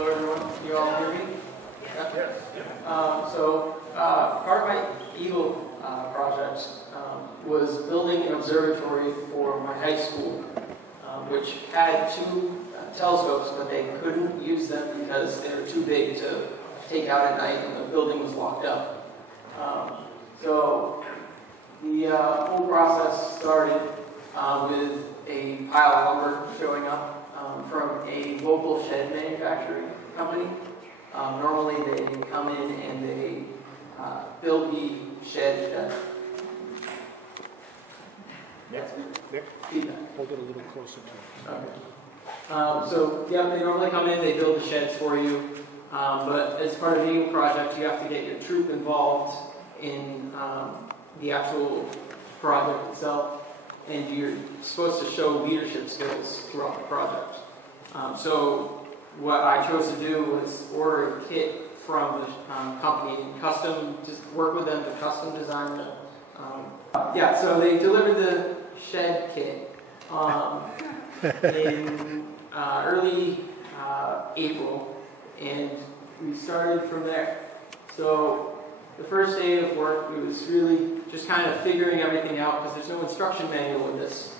Hello everyone, can you all hear me? Yes. Part of my Bealo project was building an observatory for my high school, which had two telescopes, but they couldn't use them because they were too big to take out at night and the building was locked up. So the whole process started with a pile of lumber showing up from a local shed manufacturing company. Normally they come in and they build the shed. Nick, hold it a little closer to you. Okay. They normally come in, they build the sheds for you, but as part of the Bealo project, you have to get your troop involved in the actual project itself, and you're supposed to show leadership skills throughout the project. So what I chose to do was order a kit from the company and just work with them to custom design them. So they delivered the shed kit in early April, and we started from there. So the first day of work, it was really just kind of figuring everything out because there's no instruction manual with this.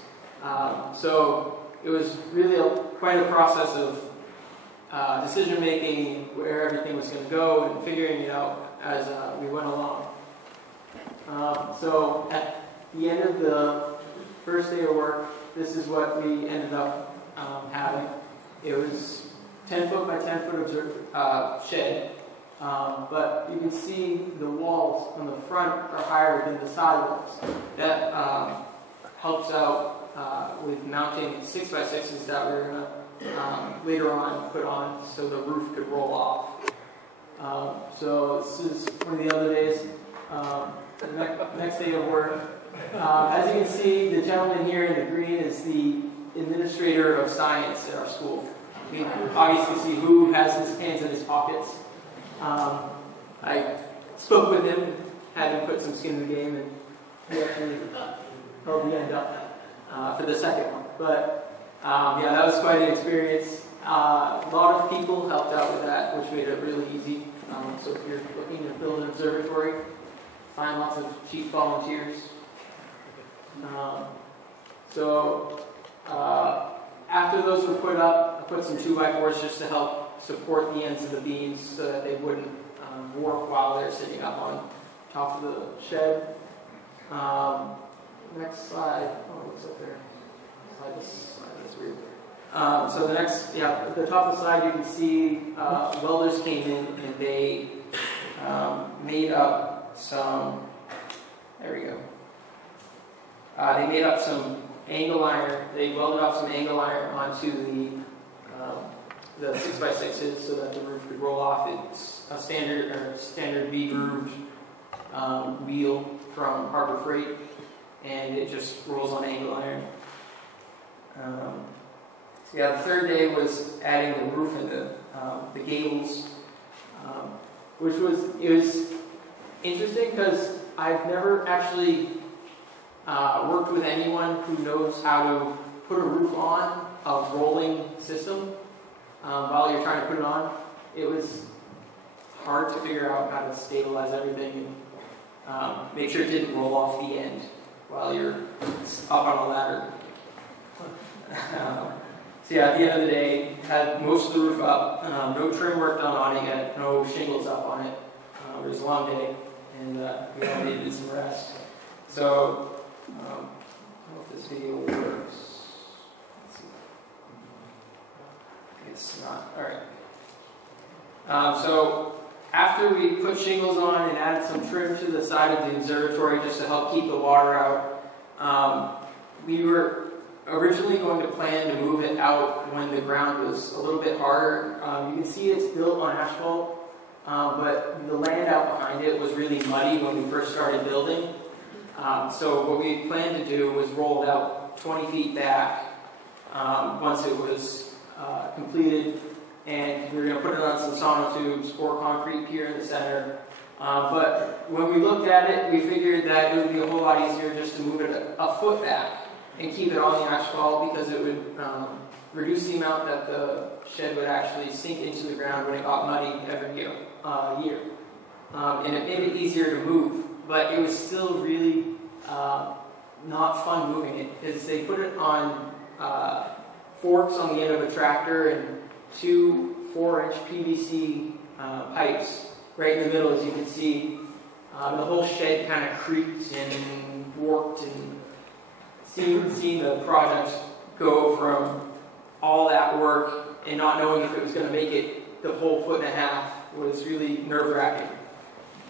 So it was really quite a process of decision making, where everything was going to go, and figuring it out as we went along. So at the end of the first day of work, this is what we ended up having. It was 10 foot by 10 foot shed, but you can see the walls on the front are higher than the side walls. That helps out with mounting 6x6s that we're going to later on put on so the roof could roll off. So this is one of the other days. The next day of work. As you can see, the gentleman here in the green is the administrator of science at our school. You can obviously see who has his hands in his pockets. I spoke with him, had him put some skin in the game, and he actually held the end up for the second one. But that was quite an experience. A lot of people helped out with that, which made it really easy. So if you're looking to build an observatory, find lots of cheap volunteers. After those were put up, I put some 2x4s just to help support the ends of the beams so that they wouldn't warp while they're sitting up on top of the shed. Next slide. Oh, what's up there? That's weird. So the next, at the top of the slide, you can see welders came in and they made up some. There we go. They made up some angle iron. They welded up some angle iron onto the 6x6s so that the roof could roll off. It's a standard V-grooved wheel from Harbor Freight, and it just rolls on angle iron. The third day was adding the roof and the gables, which was interesting because I've never actually worked with anyone who knows how to put a roof on a rolling system while you're trying to put it on. It was hard to figure out how to stabilize everything and make sure it didn't roll off the end while you're up on a ladder. At the end of the day, had most of the roof up, no trim work done on it yet, no shingles up on it. It was a long day, and we all needed some rest. So, I don't know if this video works. Let's see. It's not. Alright. So, after we put shingles on and added some trim to the side of the observatory just to help keep the water out, we were originally going to plan to move it out when the ground was a little bit harder. You can see it's built on asphalt, but the land out behind it was really muddy when we first started building. So what we planned to do was roll it out 20 feet back once it was completed, and we were going to put it on some sonotubes, pour concrete here in the center. But when we looked at it, we figured that it would be a whole lot easier just to move it a foot back and keep it on the asphalt because it would reduce the amount that the shed would actually sink into the ground when it got muddy every year. And it made it easier to move, but it was still really not fun moving it because they put it on forks on the end of a tractor and 2 4-inch PVC pipes right in the middle, as you can see. The whole shed kind of creaked and warped, and seeing the project go from all that work and not knowing if it was going to make it the whole 1.5 feet was really nerve-wracking.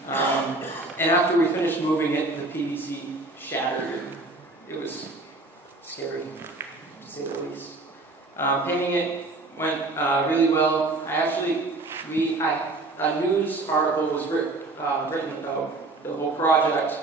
And after we finished moving it, the PVC shattered. It was scary, to say the least. Painting it went really well. A news article was written about the whole project,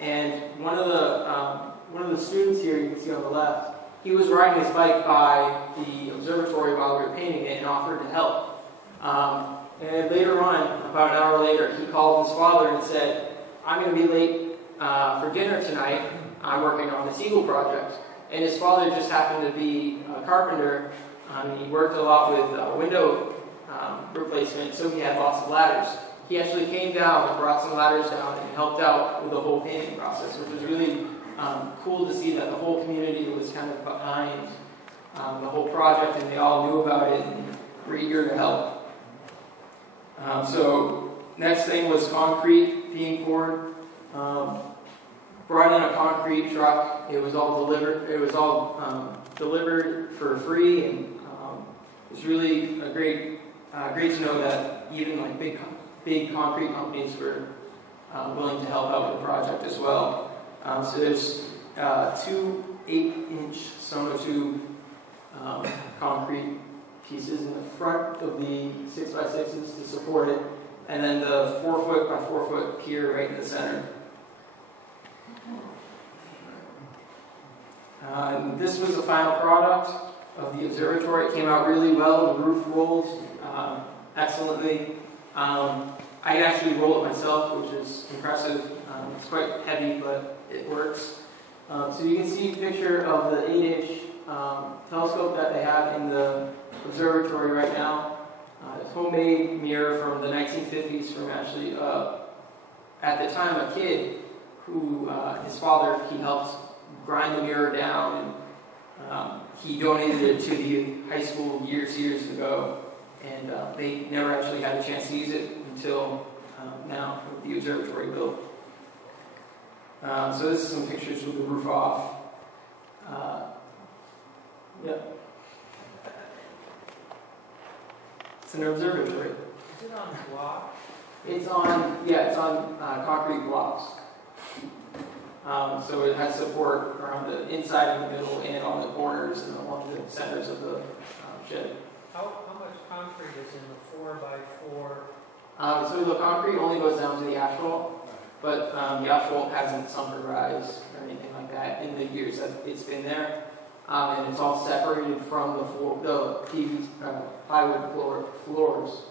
and one of the students here, you can see on the left, he was riding his bike by the observatory while we were painting it and offered to help. And later on, about an hour later, he called his father and said, "I'm going to be late for dinner tonight. I'm working on this Eagle project." And his father just happened to be a carpenter. He worked a lot with window replacement, so he had lots of ladders. He actually came down and brought some ladders down and helped out with the whole painting process, which was really cool to see that the whole community was kind of behind the whole project, and they all knew about it and were eager to help. So next thing was concrete being poured. Brought in a concrete truck. It was all delivered. It was all delivered for free, and it was really great to know that even like big concrete companies were willing to help out with the project as well. So there's 2 8-inch sonotube concrete pieces in the front of the 6x6s to support it, and then the 4-foot by 4-foot pier right in the center. This was the final product of the observatory. It came out really well. The roof rolls excellently. I can actually roll it myself, which is impressive. It's quite heavy, but it works. So you can see a picture of the 8-inch telescope that they have in the observatory right now. It's a homemade mirror from the 1950s from actually, at the time, a kid who, his father, he helped grind the mirror down, and he donated it to the high school years ago, and they never actually had a chance to use it until now with the observatory built. So this is some pictures with the roof off. Yep. It's an observatory. Is it on block? It's on concrete blocks. So it has support around the inside and the middle and on the corners and along the centers of the shed. How much concrete is in the 4x4? So the concrete only goes down to the asphalt, but the asphalt hasn't sunk or rise or anything like that in the years that it's been there. And it's all separated from the PVC plywood floors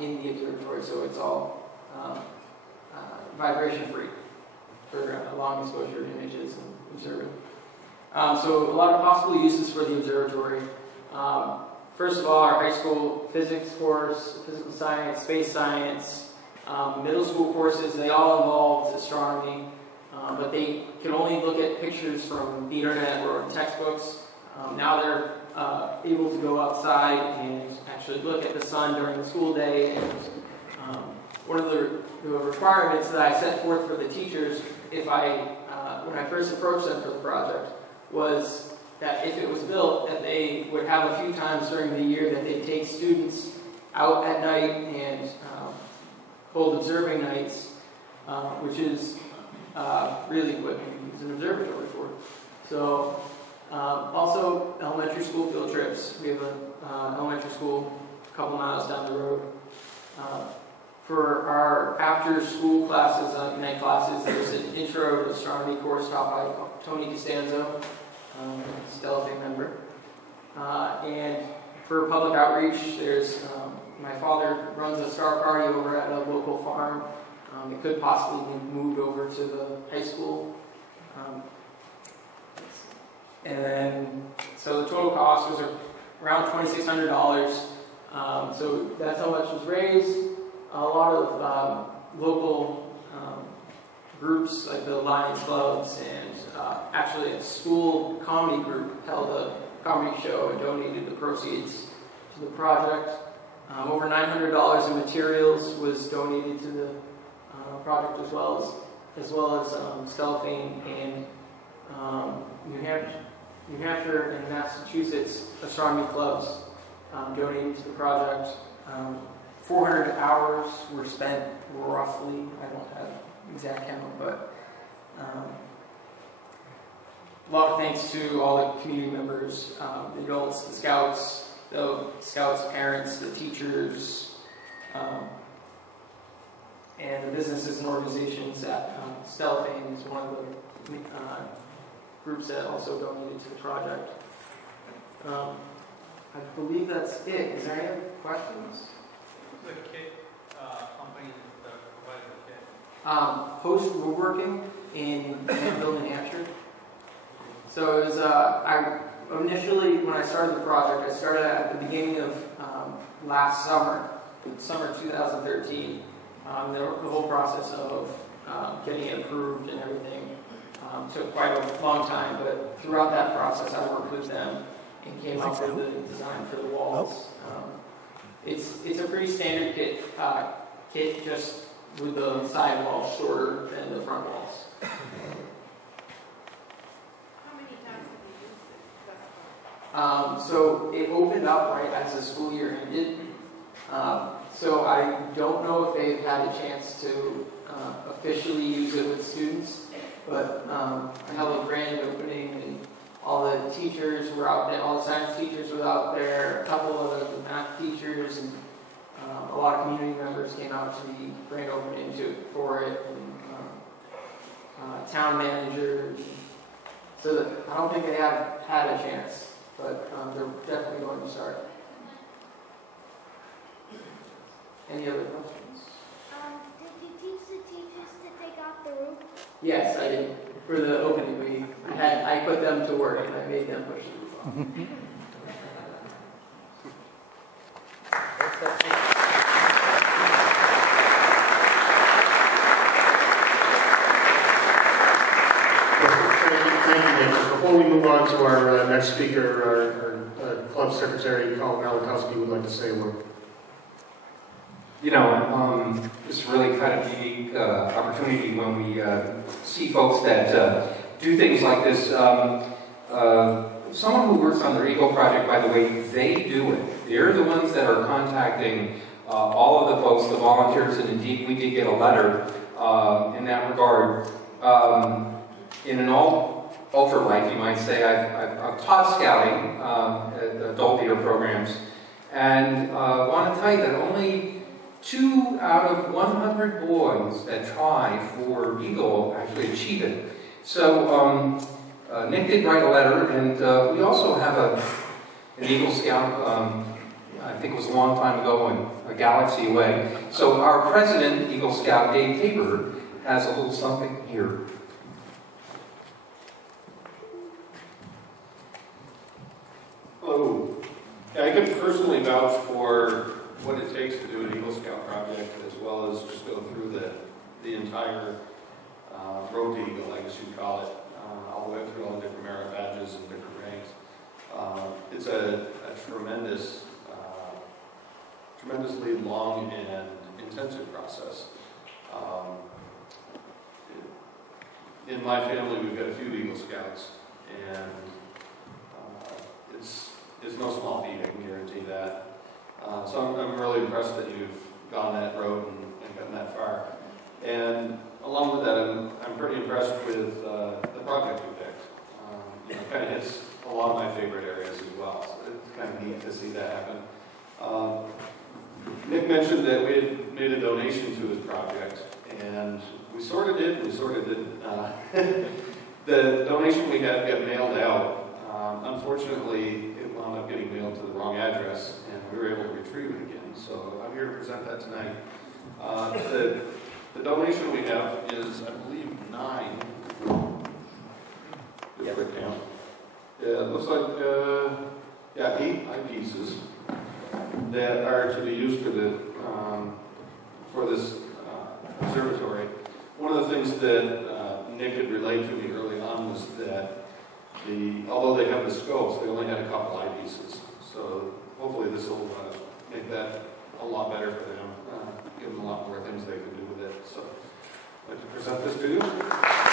in the observatory, so it's all vibration-free for long exposure images and observing. So a lot of possible uses for the observatory. First of all, our high school physics course, physical science, space science, middle school courses, they all involved astronomy, but they could only look at pictures from the internet or textbooks. Now they're able to go outside and actually look at the sun during the school day. And one of the requirements that I set forth for the teachers, when I first approached them for the project, was that if it was built, that they would have a few times during the year that they'd take students out at night and hold observing nights, which is really what we use an observatory for. So also elementary school field trips. We have an elementary school a couple miles down the road. For our after-school classes, night classes, there's an intro to astronomy course taught by Tony Costanzo, Stellafane member. And for public outreach, there's my father runs a star party over at a local farm. It could possibly be moved over to the high school. And then, so the total cost was around $2,600. So that's how much was raised. A lot of local groups like the Lions Clubs and actually a school comedy group held a comedy show and donated the proceeds to the project. Over $900 in materials was donated to the project as well as Stellafane and New Hampshire and Massachusetts astronomy clubs donated to the project. 400 hours were spent roughly. I don't have exact count, but a lot of thanks to all the community members, the adults, the scouts, parents, the teachers, and the businesses and organizations at Stellafane is one of the groups that also donated to the project. I believe that's it. Is there any other questions? The kit company that provided the kit? Post Woodworking in Canterville, New Hampshire. So it was, I initially, when I started the project, I started at the beginning of last summer 2013. The whole process of getting it approved and everything took quite a long time, but throughout that process I worked with them and came up with the design for the walls. It's a pretty standard kit, just with the side walls shorter than the front walls. How many times have you used it thus far? So it opened up right as the school year ended. So I don't know if they've had a chance to officially use it with students, but I held a grand opening and all the teachers were out there, all the science teachers were out there, a couple of the math teachers, and a lot of community members came out to the grand opening for it, and town managers. So I don't think they have had a chance, but they're definitely going to start. Any other questions? Did you teach the teachers to take off the roof? Yes, I did. For the opening, I put them to work and I made them push the roof off. Thank you, Nick. Before we move on to our next speaker, our club secretary, Colin Malachowski, would like to say a word. You know, it's really kind of a unique opportunity when we see folks that do things like this. Someone who works on their Eagle project, by the way, they do it. They're the ones that are contacting all of the folks, the volunteers, and indeed we did get a letter in that regard. In an ultra life, you might say, I've taught scouting at adult theater programs, and I want to tell you that only 2 out of 100 boys that try for Eagle actually achieve it. So Nick did write a letter, and we also have an Eagle Scout, I think it was a long time ago and a galaxy away. So our president, Eagle Scout Dave Tabor, has a little something here. Hello. Yeah, I can personally vouch for what it takes to do an Eagle Scout project, as well as just go through the entire road to Eagle, I guess you'd call it, all the way through all the different merit badges and different ranks. It's a tremendously long and intensive process. In my family, we've got a few Eagle Scouts, and it's no small feat, I can guarantee that. So I'm really impressed that you've gone that road and gotten that far. And along with that, I'm pretty impressed with the project you picked. It kind of hits a lot of my favorite areas as well. So it's kind of neat to see that happen. Nick mentioned that we had made a donation to his project, and we sort of did, we sort of didn't. The donation we had got mailed out. Unfortunately, it wound up getting mailed to the wrong address, and we were able to retrieve it again. So I'm here to present that tonight. The donation we have is, I believe, 9. Just write down. Yeah, it looks like, 8 eyepieces that are to be used for this observatory. One of the things that Nick had relayed to me early on was that although they have the scopes, they only had a couple eyepieces. So hopefully this will make that a lot better for them, give them a lot more things they can do with it. So I'd like to present this to you.